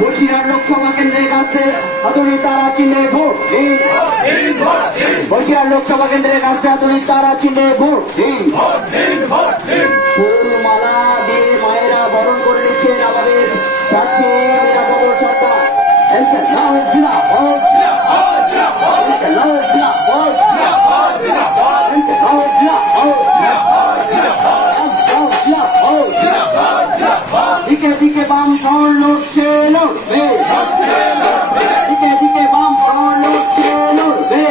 বসিরহাট লোকসভা কেন্দ্রের কাছে আধুনিক তারা চিহ্নে ভোট বসিরহাট লোকসভা কেন্দ্রের কাছে আধুনিক তারা চিহ্নে ভোট দিন ফুলমালা দিয়ে মায়েরা বরণ করে নিচ্ছেন আমাদের প্রার্থী সরকার। বাম ফ্রন্ট লড়ছে লড়বে দিকে দিকে বাম ফ্রন্ট লড়ছে লড়বে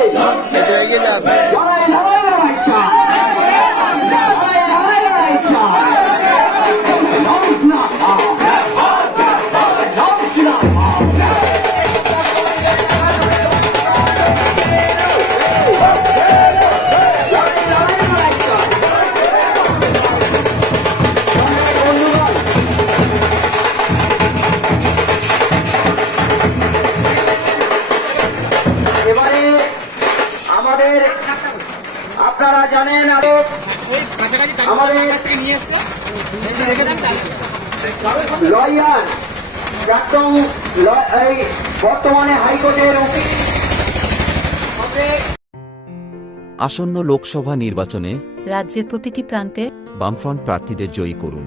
আপনারা জানেন আরও আমাদের লয়ার প্রাক্তন এই বর্তমানে হাইকোর্টের উকিল। আসন্ন লোকসভা নির্বাচনে রাজ্যের প্রতিটি প্রান্তে বামফ্রন্ট প্রার্থীদের জয়ী করুন।